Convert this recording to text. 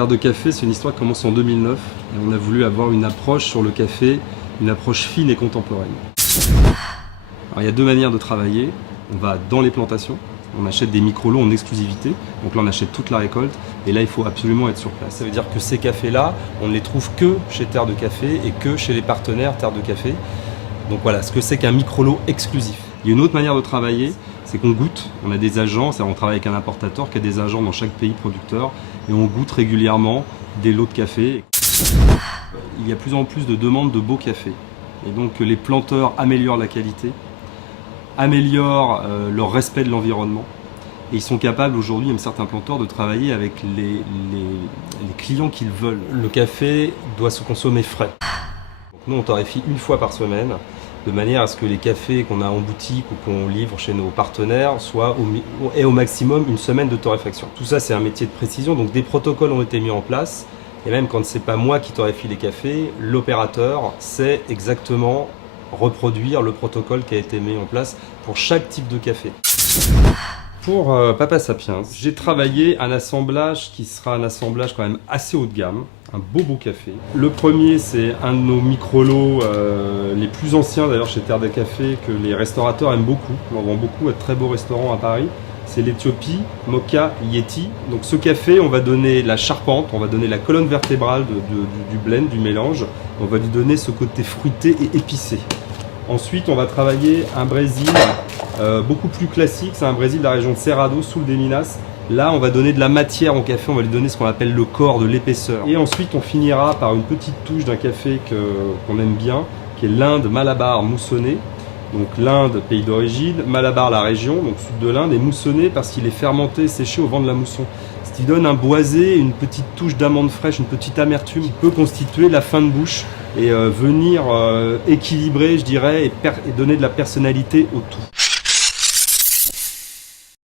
Terre de Café, c'est une histoire qui commence en 2009 et on a voulu avoir une approche sur le café, une approche fine et contemporaine. Alors, il y a deux manières de travailler. On va dans les plantations, on achète des micro-lots en exclusivité, donc là on achète toute la récolte et là il faut absolument être sur place. Ça veut dire que ces cafés-là, on ne les trouve que chez Terre de Café et que chez les partenaires Terre de Café. Donc voilà ce que c'est qu'un micro-lot exclusif. Il y a une autre manière de travailler, c'est qu'on goûte. On a des agents, on travaille avec un importateur qui a des agents dans chaque pays producteur et on goûte régulièrement des lots de café. Il y a de plus en plus de demandes de beaux cafés et donc les planteurs améliorent la qualité, améliorent leur respect de l'environnement et ils sont capables aujourd'hui, même certains planteurs, de travailler avec les clients qu'ils veulent. Le café doit se consommer frais. Donc nous on torréfie une fois par semaine de manière à ce que les cafés qu'on a en boutique ou qu'on livre chez nos partenaires aient au maximum une semaine de torréfaction. Tout ça c'est un métier de précision, donc des protocoles ont été mis en place et même quand c'est pas moi qui torréfie les cafés, l'opérateur sait exactement reproduire le protocole qui a été mis en place pour chaque type de café. Pour Papa Sapiens, j'ai travaillé un assemblage qui sera un assemblage quand même assez haut de gamme, un beau café. Le premier, c'est un de nos micro-lots les plus anciens d'ailleurs chez Terre de Café, que les restaurateurs aiment beaucoup. On vend beaucoup à de très beaux restaurants à Paris. C'est l'Éthiopie Mocha Yeti. Donc ce café, on va donner la charpente, on va donner la colonne vertébrale du blend, du mélange. On va lui donner ce côté fruité et épicé. Ensuite, on va travailler un Brésil beaucoup plus classique. C'est un Brésil de la région de Cerrado, Sul de Minas. Là, on va donner de la matière au café, on va lui donner ce qu'on appelle le corps, de l'épaisseur. Et ensuite, on finira par une petite touche d'un café qu'on aime bien, qui est l'Inde Malabar moussonné. Donc l'Inde, pays d'origine, Malabar, la région, donc sud de l'Inde, et moussonné parce qu'il est fermenté, séché au vent de la mousson. Ce qui donne un boisé, une petite touche d'amande fraîche, une petite amertume qui peut constituer la fin de bouche et venir équilibrer, je dirais, et donner de la personnalité au tout.